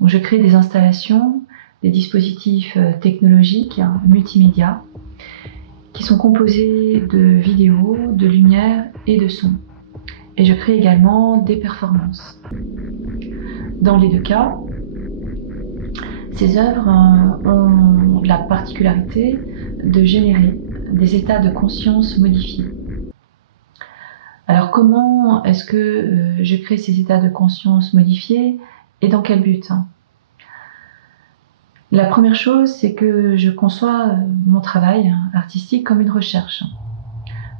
Donc, je crée des installations, des dispositifs technologiques, multimédia, qui sont composés de vidéos, de lumière et de son. Et je crée également des performances. Dans les deux cas, ces œuvres ont la particularité de générer des états de conscience modifiés. Alors comment est-ce que je crée ces états de conscience modifiés et dans quel but? La première chose, c'est que je conçois mon travail artistique comme une recherche.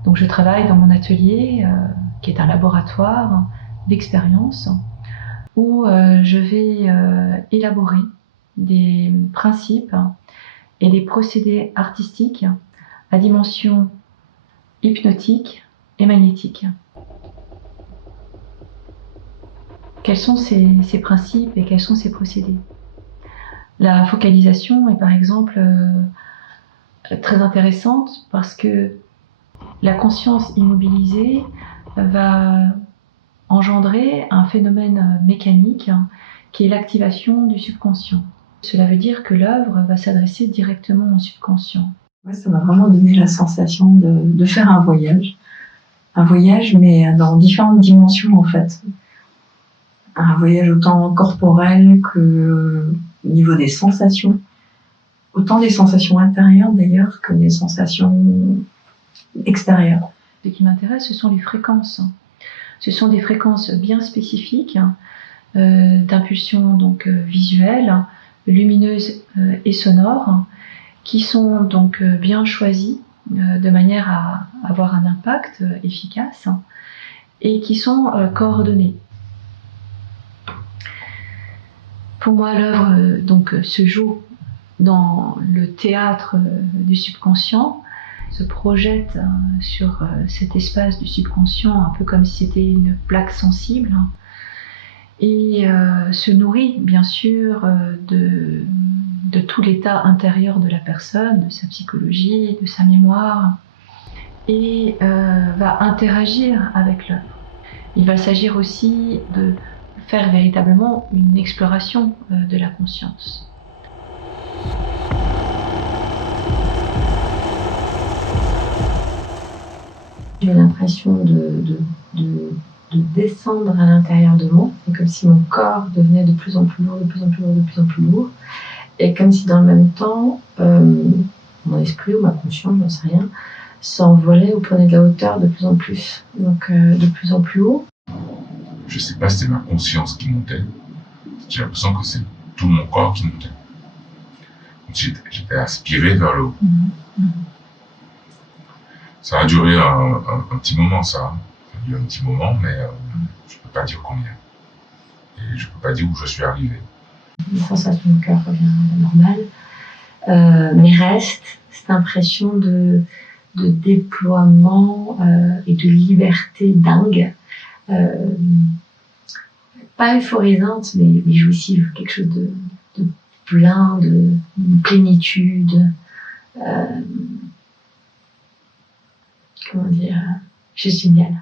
Donc je travaille dans mon atelier, qui est un laboratoire d'expérience, où je vais élaborer des principes et des procédés artistiques à dimension hypnotique et magnétique. Quels sont ces principes et quels sont ces procédés? La focalisation est par exemple très intéressante parce que la conscience immobilisée va engendrer un phénomène mécanique qui est l'activation du subconscient. Cela veut dire que l'œuvre va s'adresser directement au subconscient. Ouais, ça m'a vraiment donné la sensation de faire un voyage mais dans différentes dimensions en fait. Un voyage autant corporel que au niveau des sensations, autant des sensations intérieures d'ailleurs que des sensations extérieures. Ce qui m'intéresse, ce sont les fréquences. Ce sont des fréquences bien spécifiques d'impulsion donc visuelle, lumineuse et sonore, qui sont donc bien choisies de manière à avoir un impact efficace et qui sont coordonnées. Pour moi, l'œuvre donc se joue dans le théâtre du subconscient, se projette sur cet espace du subconscient, un peu comme si c'était une plaque sensible, et se nourrit bien sûr de tout l'état intérieur de la personne, de sa psychologie, de sa mémoire, et va interagir avec l'œuvre. Il va s'agir aussi de faire véritablement une exploration de la conscience. J'ai l'impression de descendre à l'intérieur de moi. C'est comme si mon corps devenait de plus en plus lourd, de plus en plus lourd, de plus en plus lourd. Et comme si dans le même temps, mon esprit ou ma conscience, j'en sais rien, s'envolait ou prenait de la hauteur de plus en plus. Donc de plus en plus haut. Je sais pas si c'est ma conscience qui montait. J'ai l'impression que c'est tout mon corps qui montait. J'étais aspiré vers le haut. Ça a duré un petit moment, ça. Ça a duré un petit moment, mais je peux pas dire combien. Et je peux pas dire où je suis arrivé. La sensation de cœur revient à la normale. Mais reste cette impression de déploiement et de liberté dingue. Pas euphorisante, mais jouissive. Quelque chose de plein, de plénitude. Comment dire, juste génial.